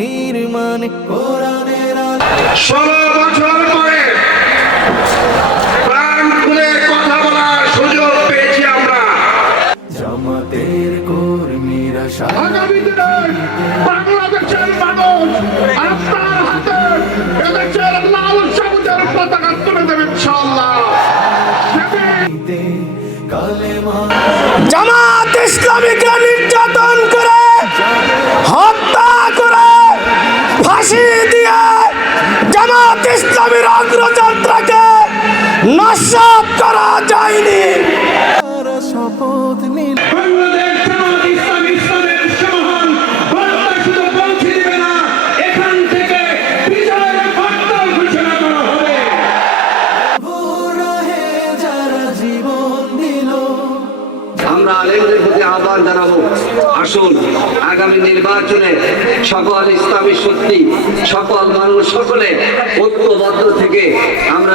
নির্মাণ কোরআনের ষোলো বছর পরে প্রাণ খুলে কথা বলার সুযোগ পেয়েছি আমরা। জামাতের কর্মীরা আগামী দিনে বাংলাদেশের মানুষ আপনার হাতে এদেশের লাল সবুজের পতাকা তুলে দেবে ইনশাআল্লাহ। সেদিন পৃথিবীতে কালে জামাত ইসলামীকে নির্যাতন করে জীবন দিল আমরা আলেমদের প্রতি আহ্বান জানাব। আসুন আগামী নির্বাচনে সকল ইসলামী শক্তি সকল মানুষ সকলে ঐক্যবদ্ধ থেকে আমরা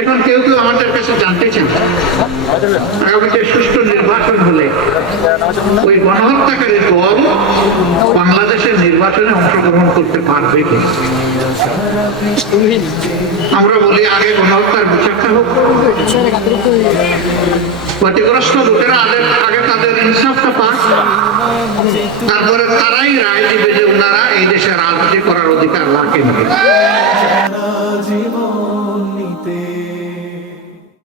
এখন কেউ কেউ আমাদের কাছে জানতে চান আগামীতে সুষ্ঠু নির্বাচন হলে ওই গণহত্যাকারী দল বাংলাদেশের নির্বাচনে অংশগ্রহণ করতে পারবে আমরা বলি আগে গণহত্যার বিচারটা হোক। ক্ষতিগ্রস্ত লোকেরা আগে তাদের ইনসাফটা পাক। তারপরে তারাই রায় দিবে যে ওনারা এই দেশে রাজনীতি করার অধিকার রাখেন। You.